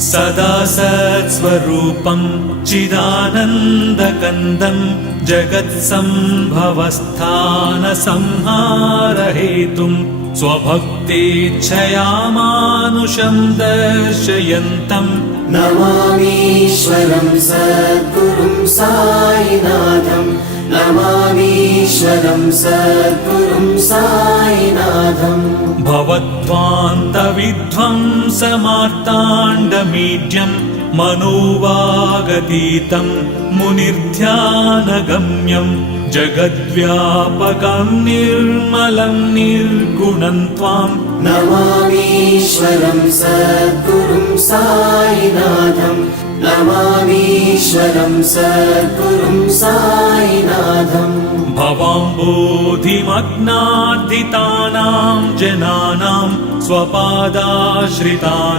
सदा सत्स्वरूपं चिदानन्दकन्दं जगत्सम्भवस्थानसंहारहेतुं स्वभक्तेच्छया मानुषं दर्शयन्तं नमामीश्वरं सद्गुरुं साईनाथं नमामीश्वरं सद्गुरुं साईनाथं भवद्ध्वान्तविध्वंसमार्ताण्डमीड्यं मनोवागतीतं मुनिर्ध्यानगम्यं जगद्व्यापकं निर्मलं निर्गुणं त्वां नमामीश्वरं सद्गुरुं साईनाथं नमामीश्वरं सद्गुरुं साईनाथं भवाम्बोधिमग्नार्दितानां जनानां स्वपादाश्रितानां